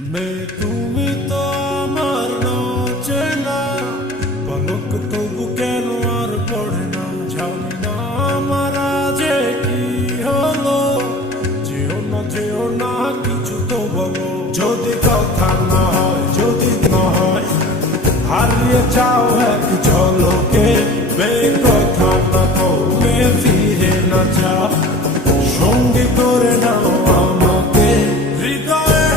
তুমি তো আমার চেনা পলক তবু কেন আর পড়ে না, জানি না আমার যে কি হলো। যেও না কিছু তো বলো, যদি কথা না হয়, যদি না হয় হারিয়ে যাও এক ঝলকে। কথা না কমে ফিরে না যাও, সঙ্গী করে নাও আমাকে। হৃদয়ে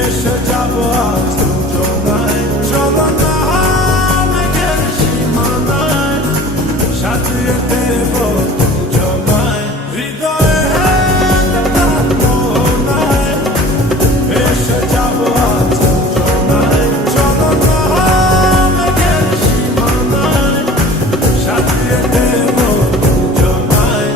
এসে যাবো আজ দুজনায়, চলো না মেঘের সীমানায়, সাজিয়ে দেব দুজনায়। হৃদয়ে এসে যাবো আজ দুজনায়, চলো না মেঘের সীমানায়, সাজিয়ে দেব দুজনায়।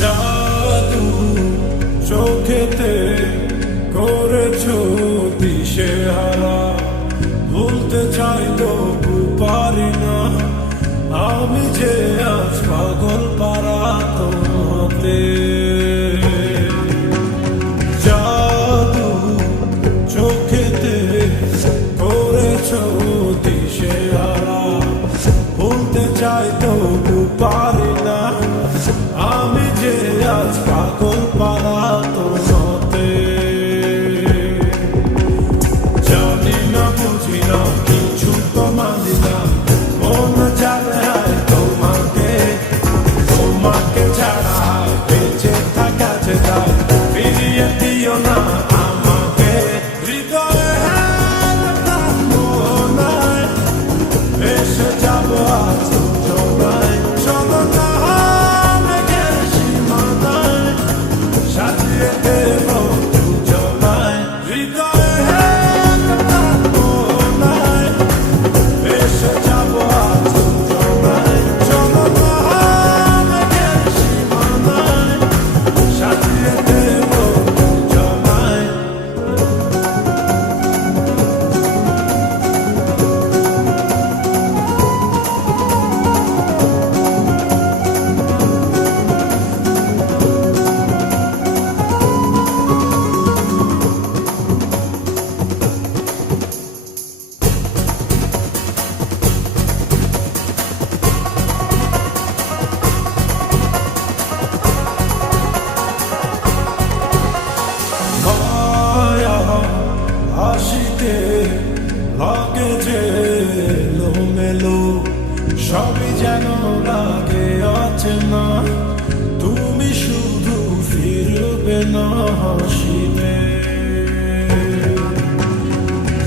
জাদু চোখেতে করেছো দিশেহারা, ভুলতে চাই তবু পারি না, আমি যে আজ পাগল পারা তোমাতে। জাদু চোখেতে করেছো দিশেহারা, ভুলতে চাই তবু পারি না, আমি যে আজ পাগল পারা তোমাতে। জানি না বুঝি না কিছু তো মানি না, মন জানে তোমাকে, তোমাকে ছাড়া বেঁচে থাকা যে যায়, ফিরিয়ে দিও না আমাকে। হৃদয়ে মনায় এসে যাবো আজ দুজনায়, চলো না মেঘের সীমানায়, সাজিয়ে দেব দুজনায়। হৃদয়ে মনায় এসে যাবো আজ দুজনায়, চলো না মেঘের সীমানায়, সাজিয়ে দেব দুজনায়। মায়া হাসিতে লাগে যে এলোমেলো, সবই যেন লাগে অচেনা, তুমি শুধু ফিরবে না হাসিতে।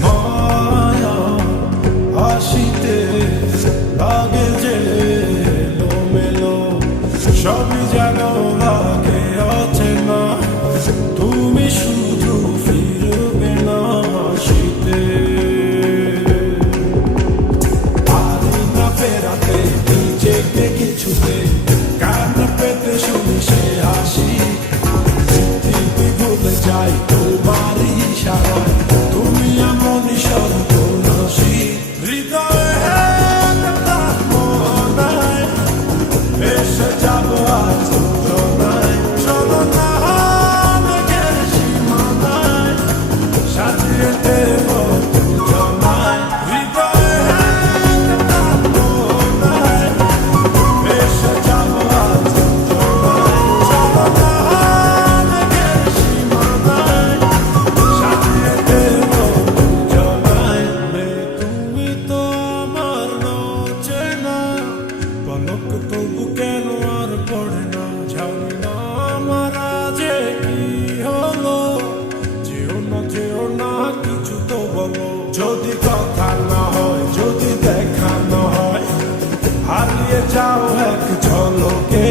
মায়া হাসিতে লাগে যে এলোমেলো, সবই যেন লাগে অচেনা, তুমি শুধু ফিরবে না হাসিতে। পারি না ফেরাতে নিজেকে কিছুতে, কান পেতে শুনি সে হাসি, পৃথিবী ভুলে যাই তোমারই ইশারায়, তুমি এমনই সর্বনাশী। হৃদয়ে মনায় এসে যাবো আজ দুজনায়, চলো না মেঘের সীমানায়, সাজিয়ে দেব দুজনায়। হৃদয়ে মনায় এসে যাবো আজ দুজনায়, চলো না মেঘের সীমানায়, সাজিয়ে দেব দুজনায়। তুমি তো আমার চেনা পলক তবু কেন আর পড়ে না, জানি না আমার যে কি হলো। যেও না কিছু তো বলো, যদি কথা না হয়, যদি দেখা না হয় হারিয়ে যাও এক ঝলকে।